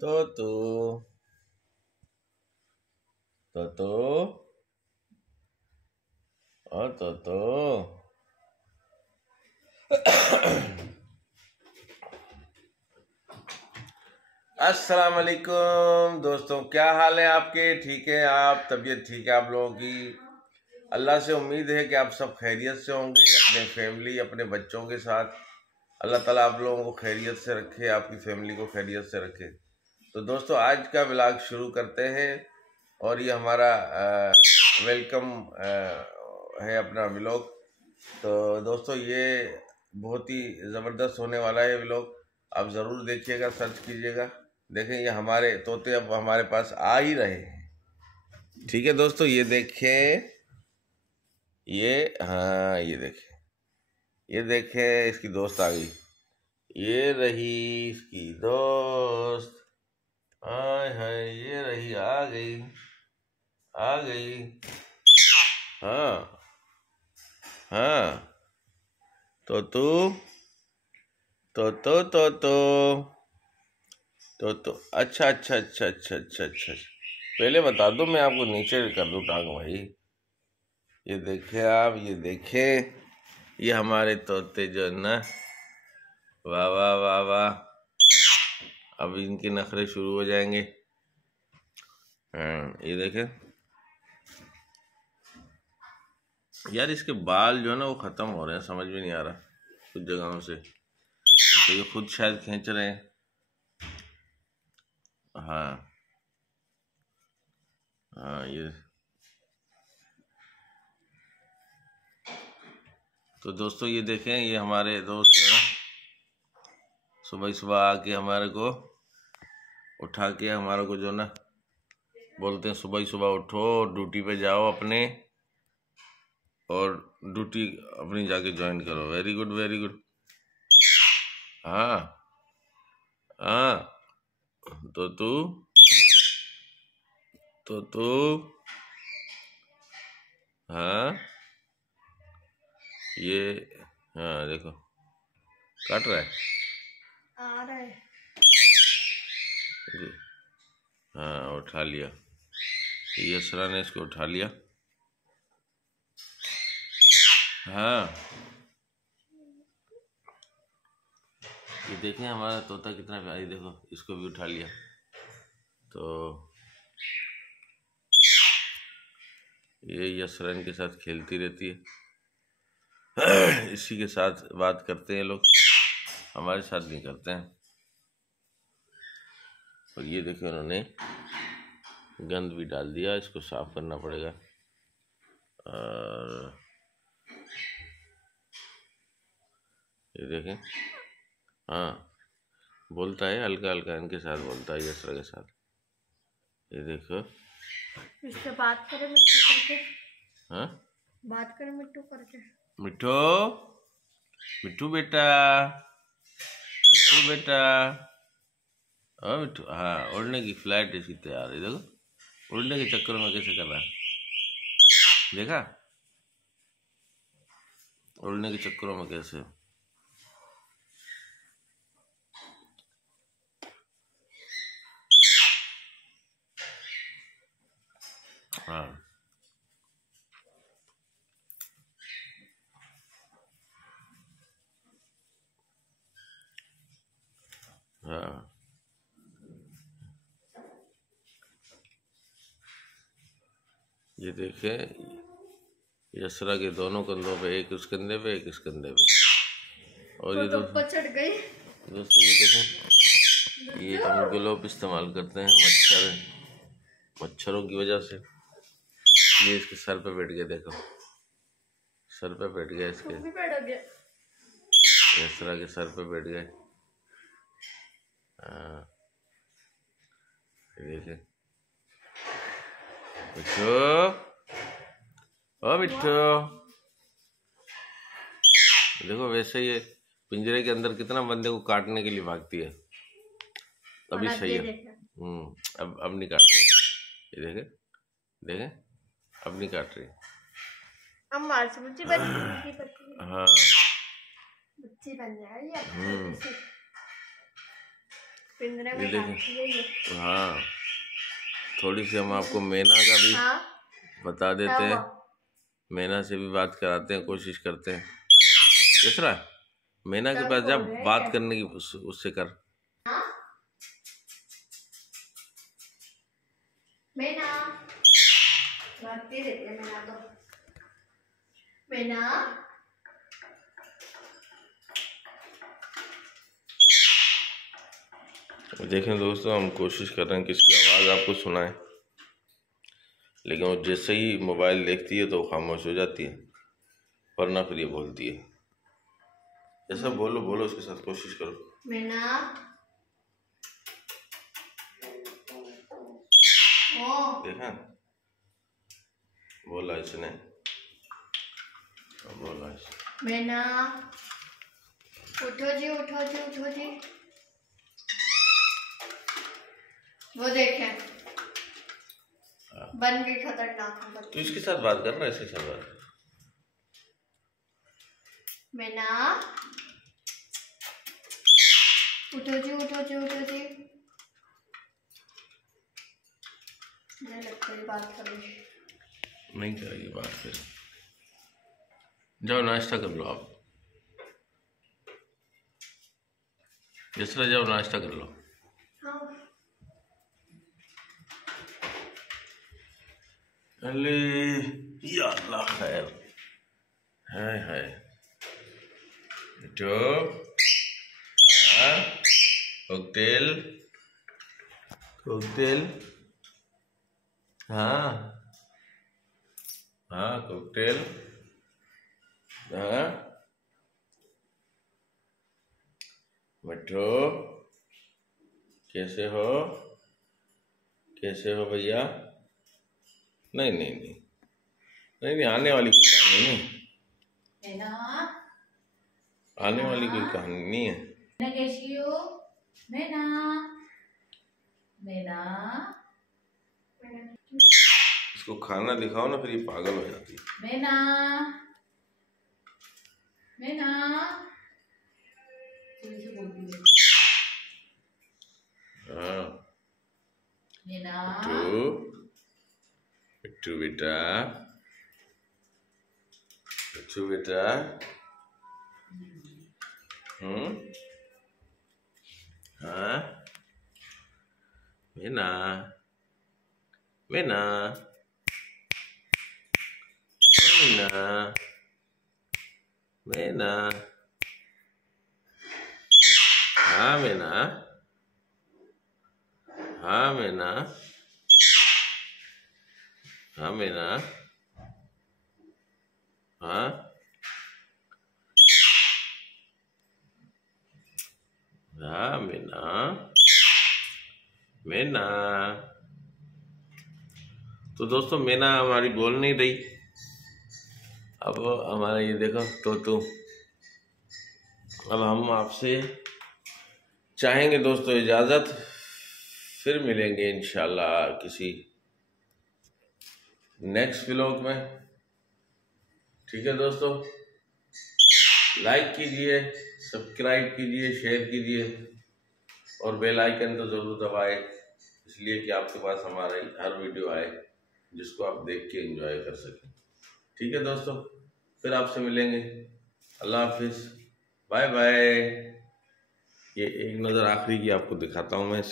तो तो तो तो और तो अस्सलाम वालेकुम दोस्तों, क्या हाल है आपके? ठीक है आप? तबीयत ठीक है आप लोगों की? अल्लाह से उम्मीद है कि आप सब खैरियत से होंगे, अपने फैमिली अपने बच्चों के साथ। अल्लाह ताला आप लोगों को खैरियत से रखे, आपकी फैमिली को खैरियत से रखे। तो दोस्तों आज का व्लॉग शुरू करते हैं और ये हमारा वेलकम है अपना व्लॉग। तो दोस्तों ये बहुत ही ज़बरदस्त होने वाला है व्लॉग, आप ज़रूर देखिएगा, सर्च कीजिएगा। देखें ये हमारे तोते अब हमारे पास आ ही रहे हैं। ठीक है दोस्तों, ये देखें, ये हाँ ये देखें इसकी दोस्त आ गई। ये रही इसकी दोस्त, हाय हाय, ये रही, आ गई आ गई। हाँ हाँ, तो तू तो अच्छा अच्छा अच्छा अच्छा अच्छा अच्छा, पहले बता दो, मैं आपको नीचे कर दूं टांग भाई। ये देखे आप, ये देखे, ये हमारे तोते जो है ना, वाह वाह वाह वाह। अब इनके नखरे शुरू हो जाएंगे। हाँ ये देखे यार, इसके बाल जो है ना वो खत्म हो रहे हैं, समझ में नहीं आ रहा कुछ जगहों से, तो ये खुद शायद खींच रहे हैं। हाँ हाँ, ये तो दोस्तों ये देखें, ये हमारे दोस्त जो है सुबह सुबह आके हमारे को उठा के, हमारे को जो ना बोलते हैं सुबह ही सुबह उठो, ड्यूटी पे जाओ अपने, और ड्यूटी अपनी जाके ज्वाइन करो। Very good very good. हाँ हाँ, तो तू हाँ ये, हाँ देखो काट रहा है, आ रहा है। हाँ उठा लिया, यसरा ने इसको उठा लिया। हाँ ये देखें हमारा तोता कितना प्यारी, देखो इसको भी उठा लिया। तो ये यसरा इनके साथ खेलती रहती है। इसी के साथ बात करते हैं लोग, हमारे साथ नहीं करते हैं। और ये देखिए उन्होंने गंद भी डाल दिया, इसको साफ करना पड़ेगा। और ये देखें, हाँ बोलता है हल्का हल्का, इनके साथ बोलता है, यसरा के साथ। ये देखो, इससे बात करें मिट्टू करके। हाँ बात करें मिट्टू करके। मिठो, मिठू बेटा, मिठू बेटा, हाँ मिठू, हाँ उड़ने की फ्लाइट इसकी तैयार है, देखो उड़ने के चक्कर में कैसे कर रहा है, देखा उड़ने के चक्करों में कैसे। हाँ हाँ, ये देखे यसरा के दोनों कंधों पे, एक उस कंधे पे एक इस कंधे पे। और ये तो चढ़ गई। दोस्तों ये देखें, ये हम ग्लोव इस्तेमाल करते हैं मच्छरों की वजह से। ये इसके सर पे बैठ गया, देखो सर पे बैठ गया, इसके यसरा के सर पे बैठ गए। हाँ देखे, मिठू, ओ मिठू, देखो वैसे ये पिंजरे के अंदर कितना बंदे को काटने के लिए भागती है। अभी सही है, अब नहीं काट रही, ये देखे देखे, अब नहीं काट रही। हाँ बच्ची बन जाएगी। पिंजरे में ये डाल देखें। दिए ये। हाँ, थोड़ी सी हम आपको मैना का भी हाँ बता क्या देते हैं। हुआ? मैना से भी बात कराते हैं, कोशिश करते हैं। दूसरा मैना के सब पास हो जा, गया बात क्या? करने की उससे कर। हाँ मैना भागते रहते हैं मैना तो। मैना देखें दोस्तों, हम कोशिश कर रहे हैं कि इसकी आवाज़ आपको सुनाएं, लेकिन वो जैसे ही मोबाइल देखती है तो वो खामोश हो जाती है, वरना फिर ये बोलती है। जैसा बोलो बोलो, उसके साथ कोशिश करो। मैना ओ देखा, बोला इसने, बोला इसने। मैना उठो जी उठो जी उठो जी। वो देखें बन गई खतरनाक खबर। तो इसके साथ बात करना, इसके साथ बात कर। मैना उठो जी उठो जी उठो जी। मुझे लगता है बात करेगी। नहीं करेगी बात फिर। जाओ नाश्ता कर लो आप, जिस तरह जाओ नाश्ता कर लो। हाँ अले या अल्लाह खैर है तो कॉकटेल कॉकटेल हाँ हाँ कॉकटेल हाँ मट्टो कैसे हो भैया? नहीं नहीं नहीं नहीं नहीं, आने वाली कोई कहानी नहीं, आने वाली कोई कहानी नहीं है। मैना कैसी हो? मैना मैना इसको खाना दिखाओ ना, फिर ये पागल हो जाती है। मैना मैना से बोलती है। हाँ मैना बिट्टू बेटा, बिट्टू बेटा। हाँ मैना मैना मैना मैना हाँ मैना हाँ मैना हाँ मैना हाँ हाँ मैना मैना। तो दोस्तों मैना हमारी बोल नहीं रही। अब हमारा ये देखो तो अब हम आपसे चाहेंगे दोस्तों इजाज़त, फिर मिलेंगे इंशाल्लाह किसी नेक्स्ट व्लॉग में। ठीक है दोस्तों, लाइक कीजिए, सब्सक्राइब कीजिए, शेयर कीजिए और बेल आइकन तो ज़रूर दबाएं, इसलिए कि आपके पास हमारा हर वीडियो आए जिसको आप देख के एंजॉय कर सकें। ठीक है दोस्तों, फिर आपसे मिलेंगे। अल्लाह हाफिज़, बाय बाय। ये एक नज़र आखिरी की आपको दिखाता हूँ मैं।